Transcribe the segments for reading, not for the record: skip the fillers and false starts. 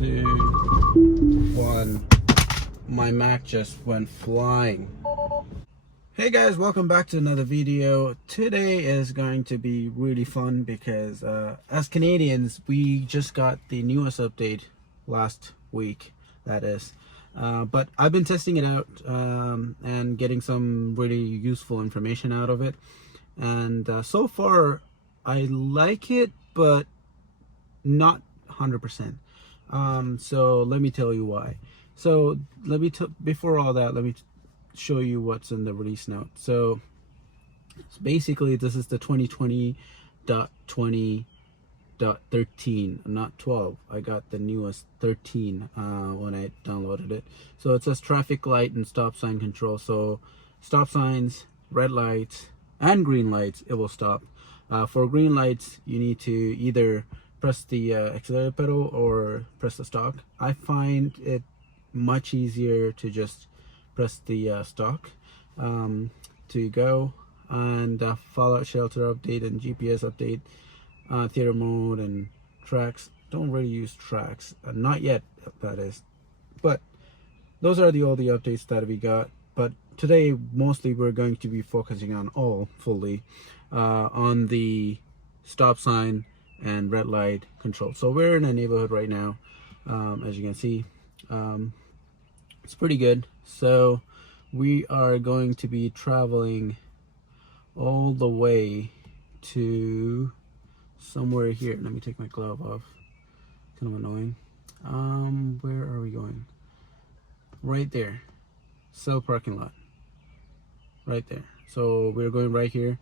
2, 1. My Mac just went flying. Hey guys, welcome back to another video. Today is going to be really fun because as Canadians, we just got the newest update last week, that is. But I've been testing it out and getting some really useful information out of it. And so far, I like it, but not 100%. So let me tell you why. So before all that, let me show you what's in the release note. So basically, this is the 2020.20.13, not 12. I got the newest 13 when I downloaded it. So it says traffic light and stop sign control. So stop signs, red lights, and green lights, it will stop. For green lights, you need to either press the accelerator pedal or press the stalk. I find it much easier to just press the stalk to go. And Fallout Shelter update and GPS update, theater mode and tracks. Don't really use tracks, not yet, that is. But those are all the updates that we got. But today, mostly we're going to be focusing on on the stop sign and red light control. So we're in a neighborhood right now, as you can see. It's pretty good. So we are going to be traveling all the way to somewhere here. Let me take my glove off. Kind of annoying. Where are we going? Right there. Cell parking lot. Right there. So we're going right here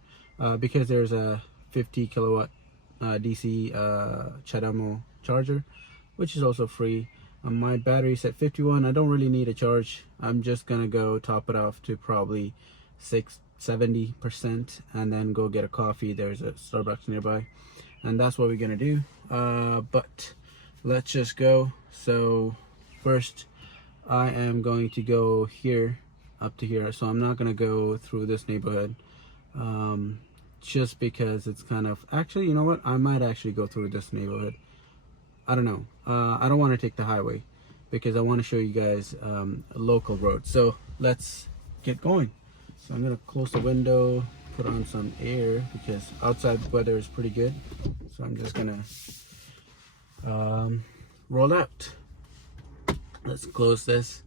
because there's a 50 kilowatt DC CHAdeMO charger, which is also free. My battery's at 51. I don't really need a charge. I'm just gonna go top it off to probably 70% and then go get a coffee. There's a Starbucks nearby, and that's what we're gonna do. But let's just go. So first, I am going to go here up to here. So I'm not gonna go through this neighborhood. Just because it's kind of, actually, you know what, I might actually go through this neighborhood. I don't know. I don't want to take the highway because I want to show you guys a local road. So let's get going. So I'm gonna close the window, put on some air because outside weather is pretty good. So I'm just gonna roll out. Let's close this.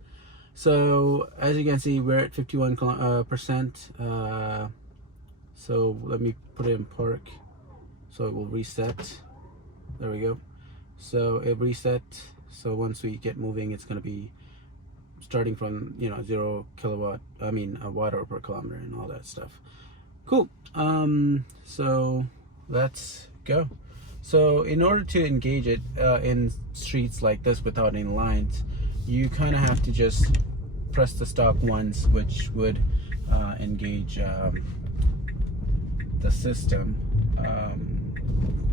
So as you can see, we're at 51%. So let me put it in park so it will reset. There we go. So it reset. So once we get moving, it's going to be starting from 0 kilowatt, watt hour per kilometer and all that stuff. Cool. So let's go. So in order to engage it in streets like this without any lines, you kind of have to just press the stop once, which would engage the system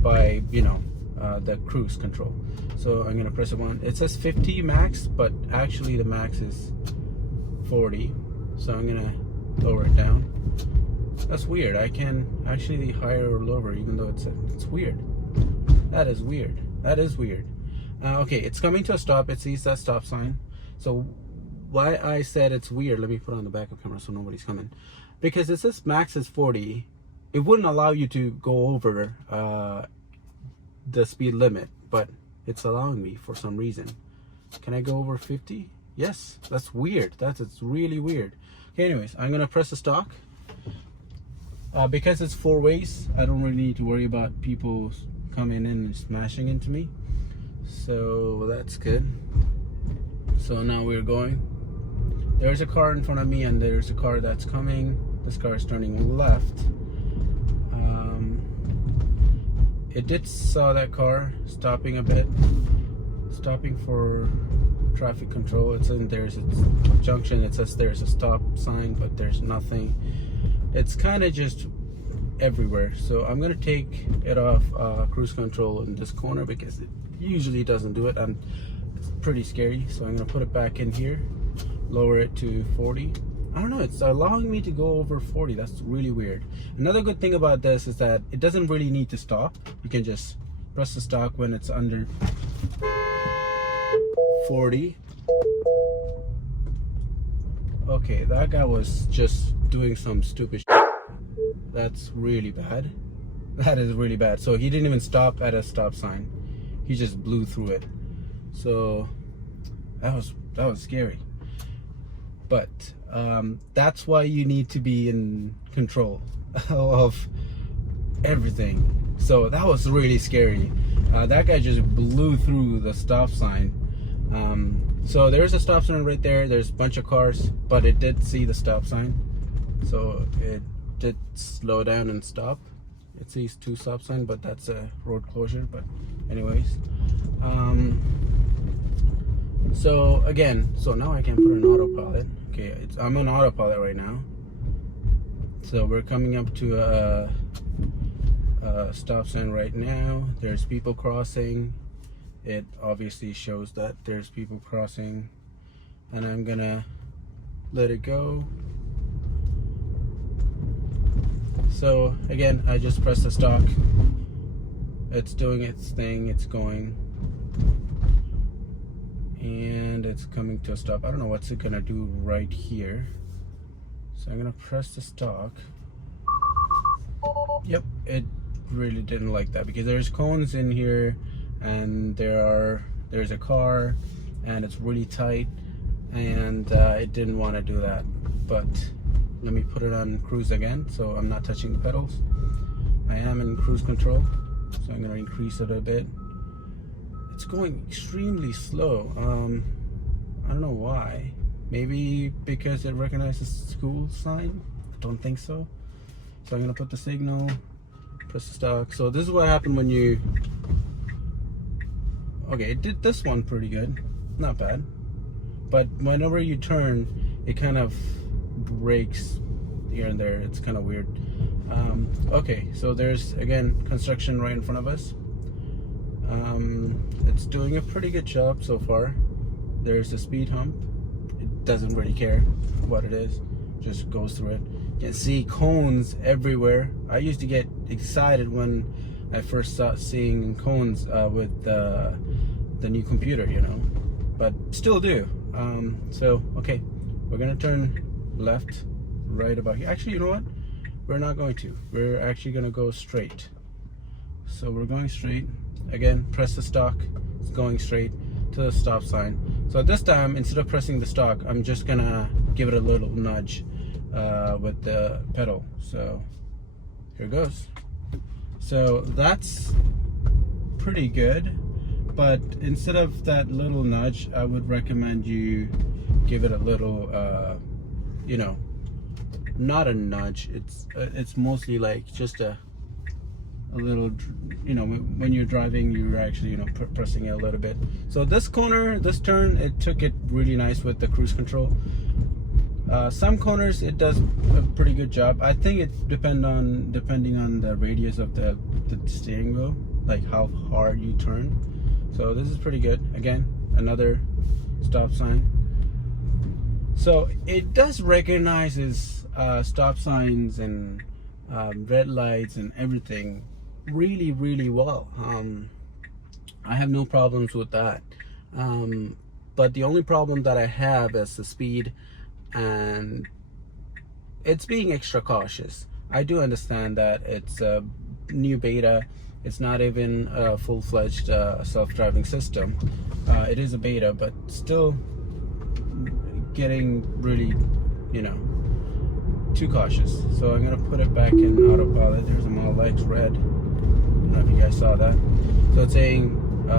by the cruise control. So I'm gonna press it one. It says 50 max, but actually the max is 40. So I'm gonna lower it down. That's weird. I can actually higher or lower even though it's weird. That is weird. That is weird. Okay, it's coming to a stop. It sees that stop sign. So why I said it's weird, let me put on the backup camera so nobody's coming. Because it says max is 40. It wouldn't allow you to go over the speed limit, but it's allowing me for some reason. Can I go over 50? Yes. That's weird. It's really weird. Okay, anyways, I'm gonna press the stalk. Because it's 4 ways, I don't really need to worry about people coming in and smashing into me. So that's good. So now we're going. There's a car in front of me and there's a car that's coming. This car is turning left. It did saw that car stopping a bit, stopping for traffic control. It's in there's a junction. It says there's a stop sign, but there's nothing. It's kind of just everywhere. So I'm gonna take it off cruise control in this corner because it usually doesn't do it, and it's pretty scary. So I'm gonna put it back in here, lower it to 40. I don't know, it's allowing me to go over 40. That's really weird. Another good thing about this is that it doesn't really need to stop. You can just press the stalk when it's under. 40. Okay, that guy was just doing some stupid shit. That's really bad. That is really bad. So he didn't even stop at a stop sign. He just blew through it. So that was scary. But that's why you need to be in control of everything. So that was really scary. That guy just blew through the stop sign. So there's a stop sign right there. There's a bunch of cars, but it did see the stop sign. So it did slow down and stop. It sees 2 stop signs, but that's a road closure. But anyways, so again, so now I can put an autopilot. Okay, I'm on autopilot right now. So we're coming up to a stop sign right now. There's people crossing. It obviously shows that there's people crossing, and I'm gonna let it go. So again, I just press the stalk. It's doing its thing. It's going, and it's coming to a stop. I don't know what's it gonna do right here. So I'm gonna press the stalk. Yep, it really didn't like that because there's cones in here, and there's a car, and it's really tight, and it didn't want to do that. But let me put it on cruise again, so I'm not touching the pedals. I am in cruise control, so I'm gonna increase it a bit. It's going extremely slow. I don't know why. Maybe because it recognizes school sign. I don't think so. So I'm gonna put the signal, press the stalk. So this is what happened when you, okay, it did this one pretty good, not bad. But whenever you turn, it kind of breaks here and there. It's kind of weird. Okay, so there's again construction right in front of us. It's doing a pretty good job so far. There's a speed hump. It doesn't really care what it is, just goes through it. You can see cones everywhere. I used to get excited when I first started seeing cones with the new computer, you know, but still do. So okay, we're gonna turn left right about here. Actually, you know what, we're not going to, we're actually gonna go straight. So we're going straight. Again, press the stalk. It's going straight to the stop sign. So this time, instead of pressing the stalk, I'm just gonna give it a little nudge with the pedal. So here goes. So that's pretty good, but instead of that little nudge, I would recommend you give it a little you know, not a nudge, it's mostly like just a little, you know, when you're driving, you're actually, you know, pressing it a little bit. So this corner, this turn, it took it really nice with the cruise control. Some corners it does a pretty good job. I think it depending on the radius of the steering wheel, like how hard you turn. So this is pretty good. Again, another stop sign. So it does recognizes stop signs and red lights and everything really, really well. I have no problems with that. But the only problem that I have is the speed, and it's being extra cautious. I do understand that it's a new beta. It's not even a full-fledged self-driving system. It is a beta, but still getting really, you know, too cautious. So I'm gonna put it back in autopilot. There's a Model X red. I don't know if you guys saw that. So it's saying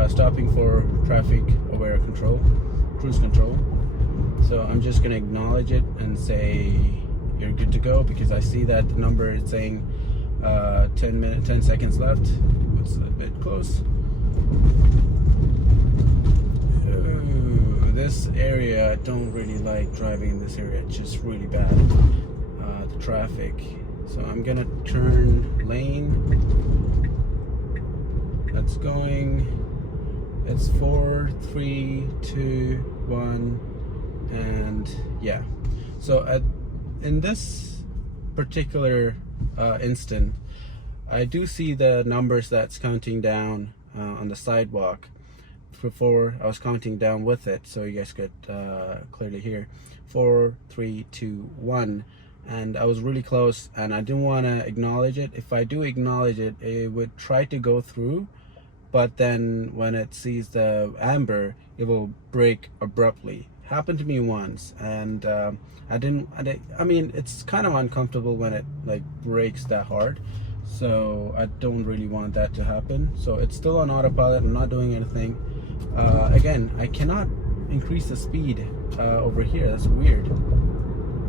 stopping for traffic aware control, cruise control. So I'm just gonna acknowledge it and say you're good to go, because I see that the number is saying 10 seconds left. It's a bit close. This area, I don't really like driving in this area. It's just really bad, the traffic. So I'm gonna turn lane. That's going. It's 4, 3, 2, 1, and yeah. So in this particular instant, I do see the numbers that's counting down on the sidewalk. through 4. I was counting down with it so you guys could clearly hear. 4, 3, 2, 1. And I was really close, and I didn't want to acknowledge it. If I do acknowledge it, it would try to go through, but then when it sees the amber, it will break abruptly. Happened to me once, and I mean, it's kind of uncomfortable when it like breaks that hard, so I don't really want that to happen. So it's still on autopilot. I'm not doing anything. Again, I cannot increase the speed over here. That's weird,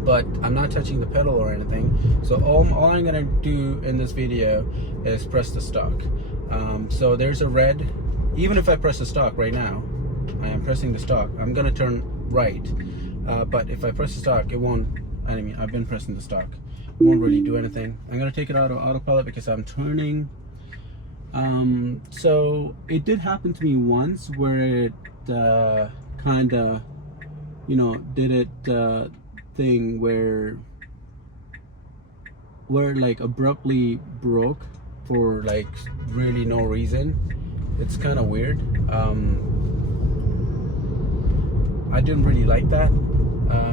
but I'm not touching the pedal or anything. So all I'm gonna do in this video is press the stock. So there's a red. Even if I press the stock right now, I am pressing the stock, I'm gonna turn right, but if I press the stock, it won't. I mean, I've been pressing the stock, it won't really do anything. I'm gonna take it out of autopilot because I'm turning. So it did happen to me once where it kind of, you know, did it thing where like abruptly broke for like really no reason. It's kind of weird. I didn't really like that,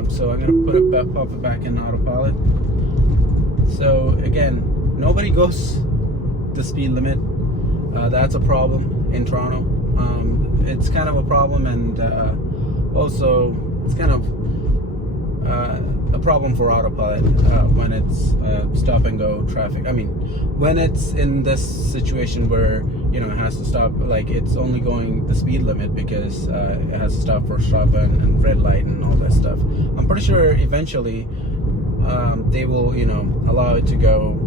so I'm gonna pop it back in autopilot. So again, nobody goes the speed limit. That's a problem in Toronto. It's kind of a problem, and also it's kind of a problem for autopilot when it's stop and go traffic. I mean, when it's in this situation where, you know, it has to stop, like it's only going the speed limit because it has to stop for stop and red light and all that stuff. I'm pretty sure eventually they will, you know, allow it to go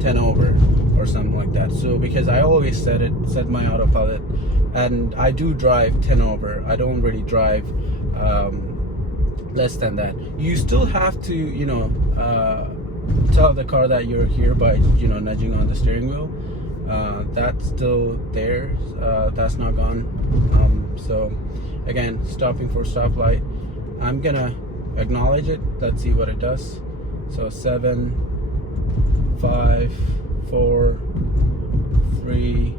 10 over or something like that. So because I always set my autopilot, and I do drive 10 over. I don't really drive less than that. You still have to, you know, tell the car that you're here by, you know, nudging on the steering wheel. That's still there. That's not gone. So again, stopping for stoplight. I'm gonna acknowledge it. Let's see what it does. So 7, 5, 4, 3,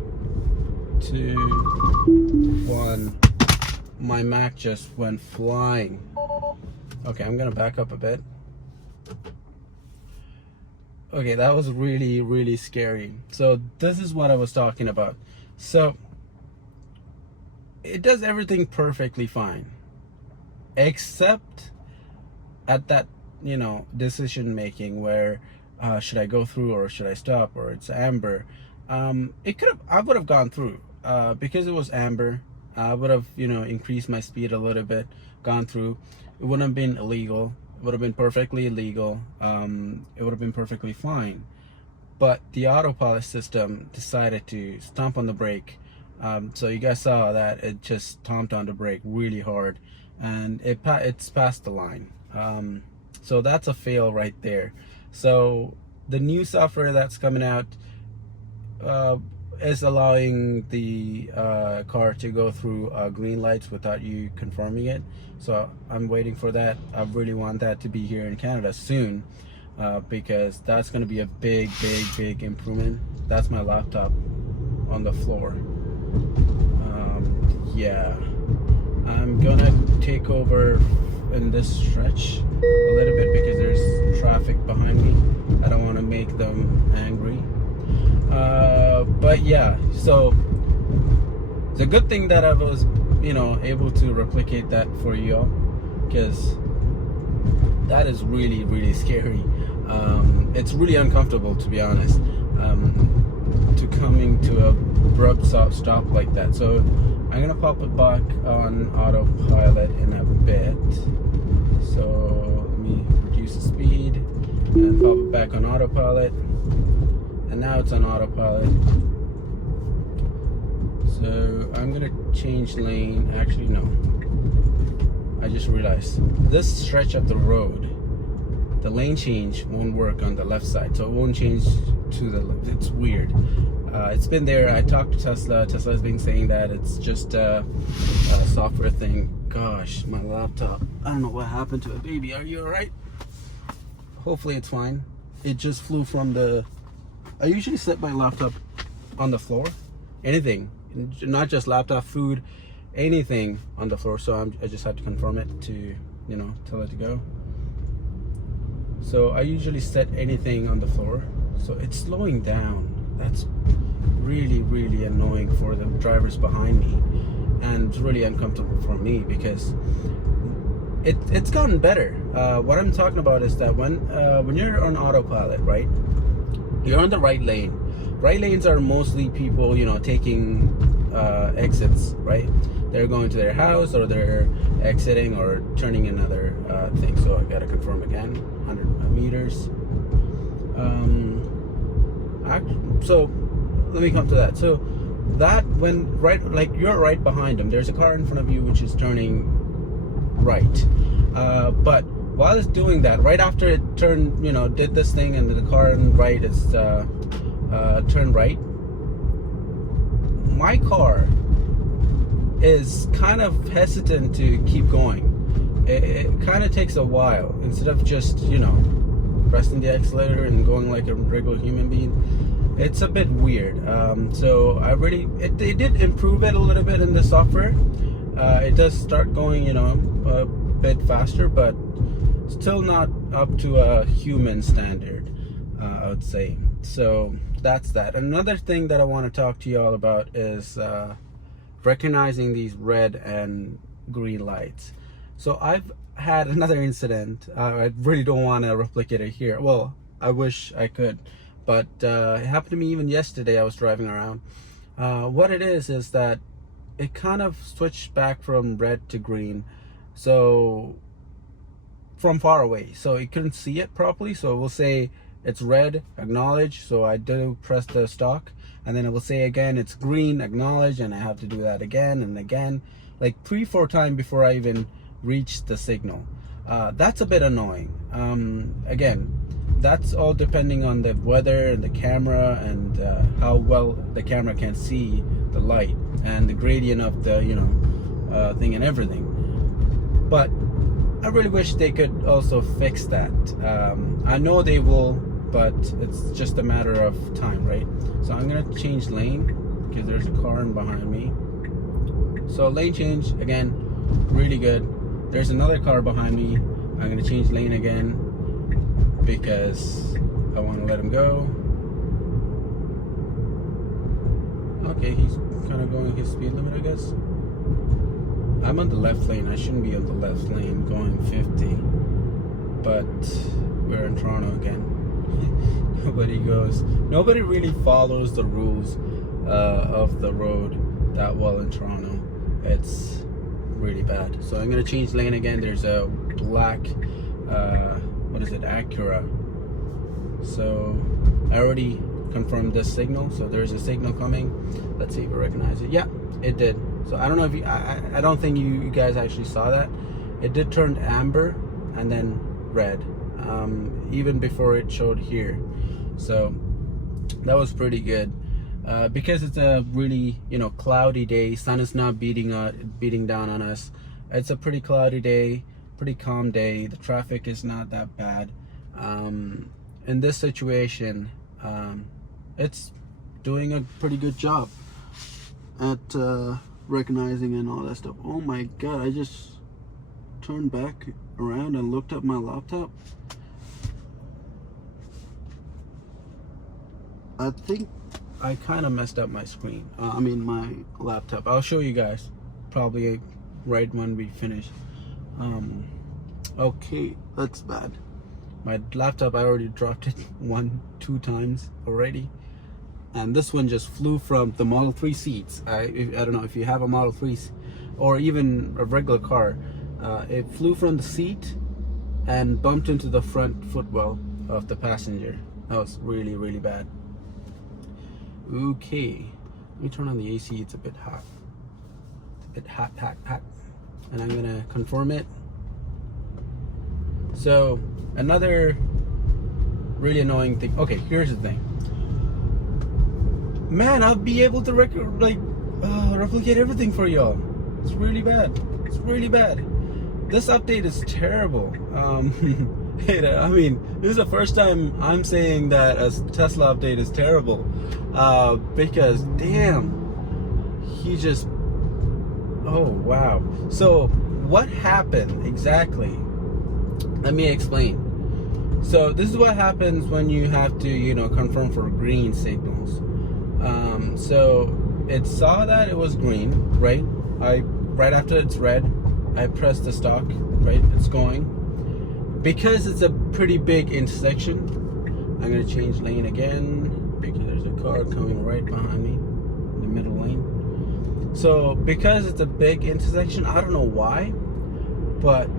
2, 1. My Mac just went flying. Okay, I'm gonna back up a bit. Okay, that was really, really scary. So this is what I was talking about. So it does everything perfectly fine, except at that, you know, decision making where should I go through or should I stop, or it's amber. I would have gone through because it was amber. I would have, you know, increased my speed a little bit, gone through. It wouldn't have been illegal. It would have been perfectly legal. It would have been perfectly fine. But the autopilot system decided to stomp on the brake. So you guys saw that it just stomped on the brake really hard, and it's past the line. So that's a fail right there. So the new software that's coming out is allowing the car to go through green lights without you confirming it. So I'm waiting for that. I really want that to be here in Canada soon, because that's going to be a big improvement. That's my laptop on the floor. Yeah, I'm gonna take over in this stretch a little bit because there's traffic behind me. I don't want to make them angry. But yeah, so it's a good thing that I was, you know, able to replicate that for you all, because that is really scary. It's really uncomfortable, to be honest, to coming to a abrupt stop like that. So I'm gonna pop it back on autopilot in a bit. So let me reduce the speed and pop it back on autopilot. And now it's on autopilot. So I'm gonna change lane. Actually, no. I just realized this stretch of the road, the lane change won't work on the left side, so it won't change to the left. It's weird. It's been there. I talked to Tesla. Tesla's been saying that it's just a software thing. Gosh, my laptop. I don't know what happened to it. Baby, are you alright? Hopefully it's fine. It just flew from the... I usually set my laptop on the floor. Anything not just laptop, food, anything on the floor. So I just had to confirm it to, tell it to go. So I usually set anything on the floor. So it's slowing down. That's really, really annoying for the drivers behind me, and really uncomfortable for me because it's gotten better. What I'm talking about is that when you're on autopilot, right, you're on the right lane. Right lanes are mostly people, taking exits, right? They're going to their house, or they're exiting or turning another thing. So I gotta confirm again, 100 meters. So let me come to that. So that when you're right behind them, there's a car in front of you which is turning right. But while it's doing that, right after it turned, did this thing, and the car on right is turned right, my car is kind of hesitant to keep going. It kind of takes a while. Instead of just, pressing the accelerator and going like a regular human being, it's a bit weird. So it did improve it a little bit in the software. It does start going, a bit faster, but still not up to a human standard, I would say. So that's that. Another thing that I want to talk to you all about is recognizing these red and green lights. So I've had another incident. I really don't want to replicate it here. Well, I wish I could, but it happened to me even yesterday. I was driving around. What it is that it kind of switched back from red to green, so from far away, so it couldn't see it properly. So we'll say it's red, acknowledge, so I do press the stalk, and then it will say again it's green, acknowledge, and I have to do that again and again, like 3-4 times before I even reach the signal. That's a bit annoying. Again, that's all depending on the weather and the camera, and how well the camera can see the light and the gradient of the thing and everything. But I really wish they could also fix that. I know they will, but it's just a matter of time, right? So I'm gonna change lane because there's a car in behind me. So lane change again, really good. There's another car behind me. I'm gonna change lane again because I want to let him go. Okay, he's kind of going his speed limit, I guess. I'm on the left lane. I shouldn't be on the left lane going 50, but we're in Toronto again. Nobody really follows the rules of the road that well in Toronto. It's really bad. So I'm gonna change lane again. There's a black Acura. So I already confirmed this signal, so there's a signal coming. Let's see if we recognize it. Yeah, it did. So I don't know if I don't think you guys actually saw that. It did turn amber and then red, even before it showed here. So that was pretty good. Because it's a really cloudy day, sun is not beating down on us. It's a pretty cloudy day, pretty calm day. The traffic is not that bad. In this situation, it's doing a pretty good job at recognizing and all that stuff. Oh my god, I just turned back around and looked at my laptop. I think I kind of messed up my screen. My laptop. I'll show you guys probably right when we finish. Okay, that's bad. My laptop, I already dropped it 1-2 times already, and this one just flew from the Model 3 seats. I don't know if you have a Model 3 or even a regular car. It flew from the seat and bumped into the front footwell of the passenger. That was really, really bad. Okay, let me turn on the AC. It's a bit hot. It's a bit hot. And I'm gonna confirm it. So another really annoying thing. Okay, here's the thing. Man, I'll be able to replicate everything for y'all. It's really bad. It's really bad. This update is terrible. This is the first time I'm saying that a Tesla update is terrible. Because damn, he just, oh wow. So what happened exactly? Let me explain. So this is what happens when you have to, confirm for green signals. So it saw that it was green, right? Right after it's red, I pressed the stop, right? It's going. Because it's a pretty big intersection, I'm gonna change lane again because there's a car coming right behind me in the middle lane. So because it's a big intersection, I don't know why, but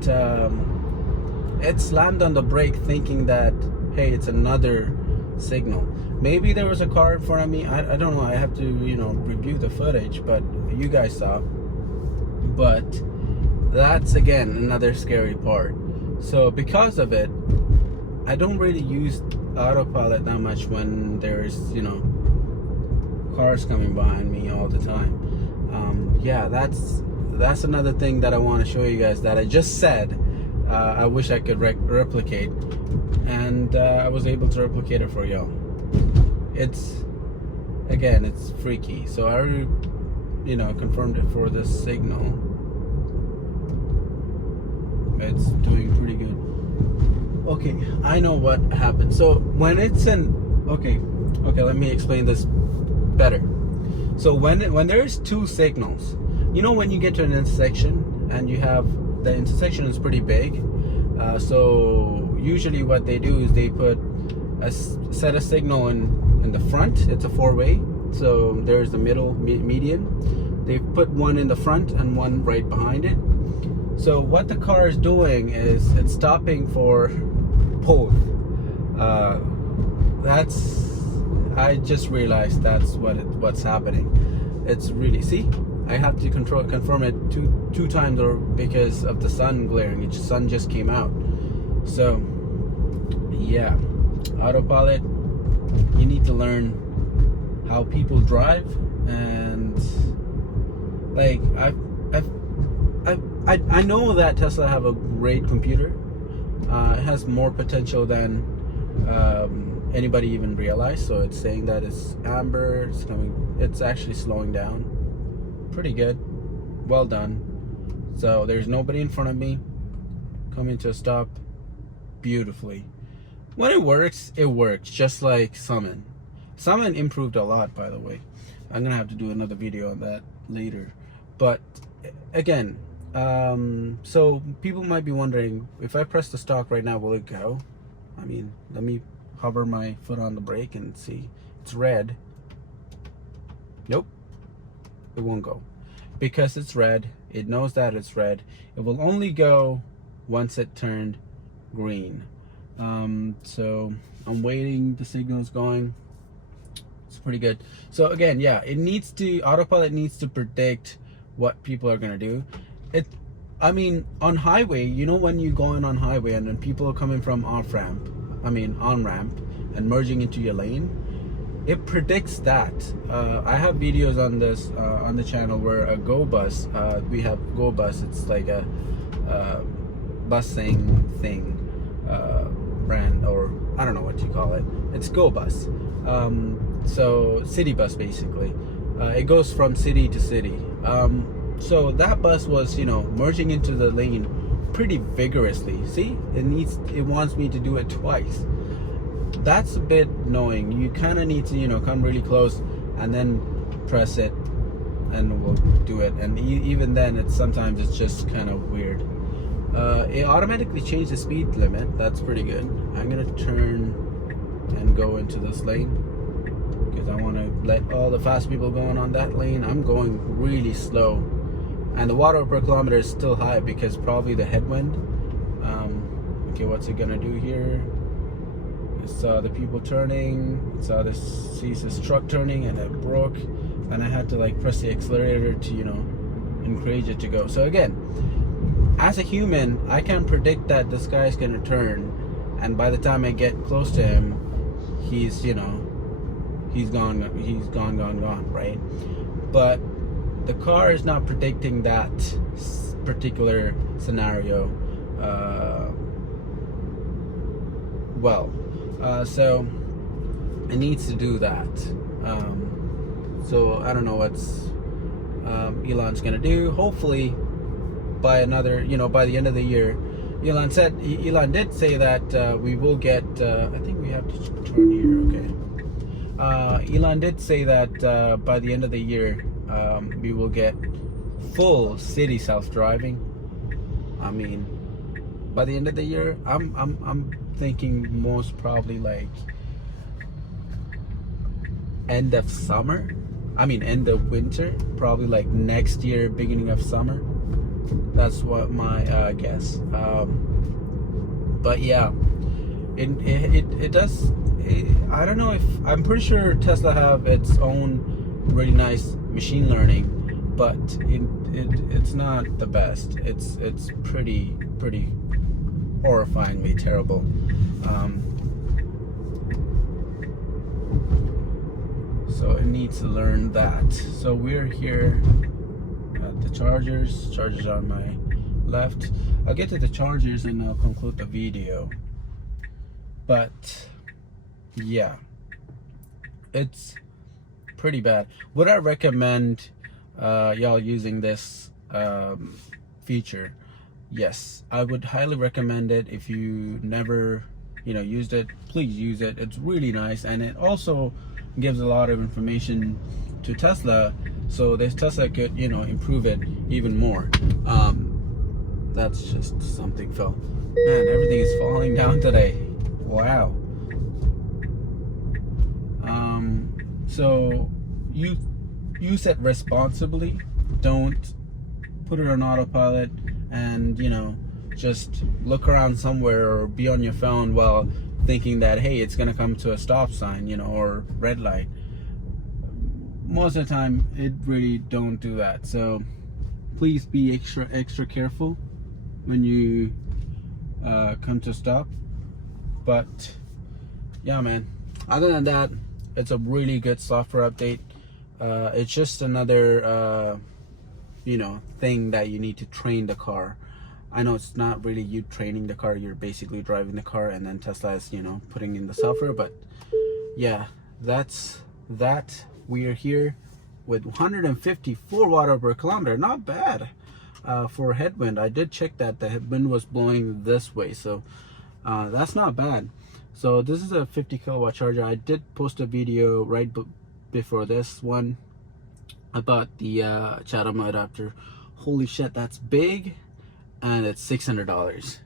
it slammed on the brake thinking that, hey, it's another signal. Maybe there was a car in front of me. I don't know. I have to, review the footage, but you guys saw. But that's, again, another scary part. So because of it, I don't really use autopilot that much when there's, cars coming behind me all the time. Yeah, that's another thing that I want to show you guys that I just said. I wish I could replicate, and I was able to replicate it for y'all. It's freaky. So I already, confirmed it for this signal. It's doing pretty good. Okay, I know what happened. So when it's okay, let me explain this better. So when there's two signals, when you get to an intersection and you have the intersection is pretty big, so usually what they do is they put a set a signal in the front. It's a four-way, so there's the middle median. They put one in the front and one right behind it. So what the car is doing is it's stopping for both. I just realized that's what's happening. It's really, see, I have to confirm it two times, or because of the sun glaring. The sun just came out. So yeah, autopilot, you need to learn how people drive, and like I know that Tesla have a great computer. It has more potential than anybody even realized. So it's saying that it's amber, it's actually slowing down pretty good. Well done. So there's nobody in front of me, coming to a stop beautifully. When it works just like Summon improved a lot, by the way. I'm gonna have to do another video on that later. But again, so people might be wondering, if I press the stop right now, will it go? I mean, let me hover my foot on the brake and see. It's red. Nope, it won't go. Because it's red, it knows that it's red. It will only go once it turned green. So I'm waiting, the signal's going. It's pretty good. So again, yeah, autopilot needs to predict what people are gonna do. I mean, on highway, when you go in on highway and then people are coming from on ramp and merging into your lane, it predicts that. I have videos on this on the channel where a Go Bus, we have Go Bus. It's like a busing thing, brand, or I don't know what you call it. It's Go Bus. So city bus basically. It goes from city to city. So that bus was, merging into the lane pretty vigorously. See, it wants me to do it twice. That's a bit annoying. You kind of need to, come really close and then press it, and we'll do it. And even then, sometimes it's just kind of weird. It automatically changed the speed limit. That's pretty good. I'm gonna turn and go into this lane because I want to let all the fast people going on that lane. I'm going really slow, and the watt per kilometer is still high because probably the headwind. Okay, what's it gonna do here? I saw the people turning. I saw this truck turning, and it broke, and I had to press the accelerator to encourage it to go. So again, as a human, I can predict that this guy's gonna turn, and by the time I get close to him, he's gone, right? But the car is not predicting that particular scenario well. So it needs to do that. So I don't know what's Elon's gonna do. Hopefully by another, by the end of the year. Elon did say that we will get, I think we have to turn here, okay. Elon did say that by the end of the year, we will get full city self-driving. I mean, by the end of the year, I'm thinking most probably like end of summer. I mean, end of winter, probably like next year, beginning of summer. That's what my guess. But yeah, it does. I don't know if, I'm pretty sure Tesla have its own really nice machine learning, but it's not the best. It's pretty horrifyingly terrible. So it needs to learn that. So we're here at the chargers. Chargers on my left. I'll get to the chargers and I'll conclude the video. But yeah, it's pretty bad. Would I recommend y'all using this feature? Yes, I would highly recommend it. If you never used it, please use it. It's really nice, and it also gives a lot of information to Tesla, so this Tesla could improve it even more. That's just something fell. Man, everything is falling down today. Wow. So you use it responsibly. Don't put it on autopilot and just look around somewhere or be on your phone while thinking that, hey, it's gonna come to a stop sign, or red light. Most of the time it really don't do that. So please be extra careful when you come to stop. But yeah, man, other than that, it's a really good software update. It's just another thing that you need to train the car. I know it's not really you training the car, you're basically driving the car and then Tesla is putting in the software. But yeah, that's that. We are here with 154 watt per kilometer. Not bad for headwind. I did check that the headwind was blowing this way, so that's not bad. So this is a 50 kilowatt charger. I did post a video right before this one about the Chatham adapter. Holy shit, that's big, and it's $600.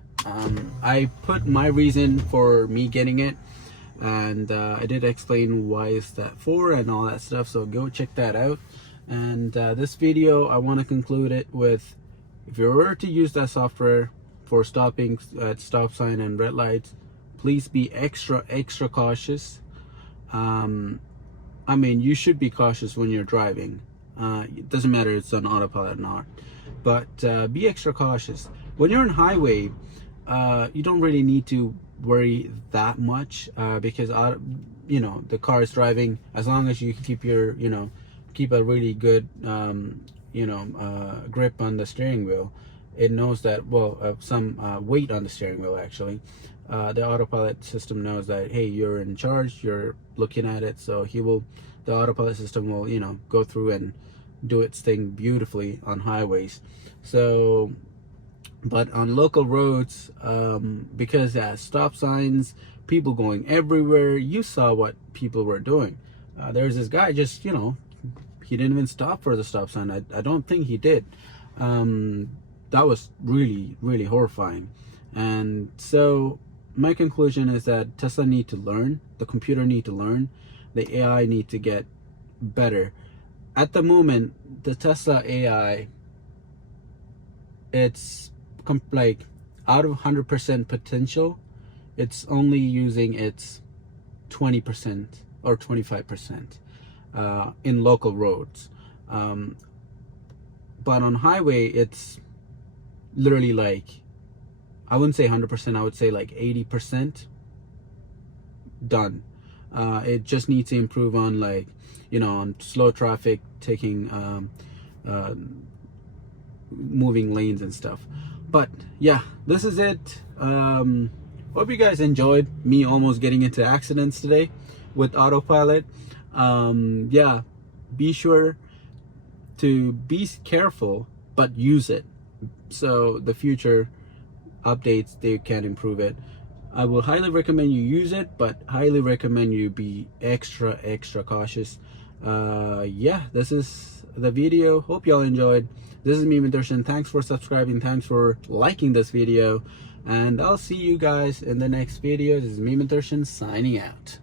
I put my reason for me getting it, and I did explain why is that for and all that stuff, so go check that out. And this video, I want to conclude it with, if you were to use that software for stopping at stop sign and red lights, please be extra cautious. I mean, you should be cautious when you're driving. It doesn't matter if it's on autopilot or not, but be extra cautious. When you're on highway, you don't really need to worry that much because the car is driving. As long as you keep your keep a really good grip on the steering wheel, it knows that, well, some weight on the steering wheel actually. The autopilot system knows that, hey, you're in charge, you're looking at it, so the autopilot system will go through and do its thing beautifully on highways. So but on local roads, because stop signs, people going everywhere, you saw what people were doing. There's this guy just he didn't even stop for the stop sign. I don't think he did. That was really horrifying. And so my conclusion is that Tesla need to learn, the computer need to learn, the AI need to get better. At the moment, the Tesla AI, it's like out of 100% potential, it's only using its 20% or 25% in local roads. But on highway, it's literally like, I wouldn't say 100%, I would say like 80% done. It just needs to improve on, like, on slow traffic, taking moving lanes and stuff. But yeah, this is it. Hope you guys enjoyed me almost getting into accidents today with autopilot. Yeah, be sure to be careful, but use it. So the future updates, they can improve it. I will highly recommend you use it, but highly recommend you be extra cautious. Yeah, this is the video. Hope y'all enjoyed. This is me, Darshan. Thanks for subscribing. Thanks for liking this video. And I'll see you guys in the next video. This is me, Darshan, signing out.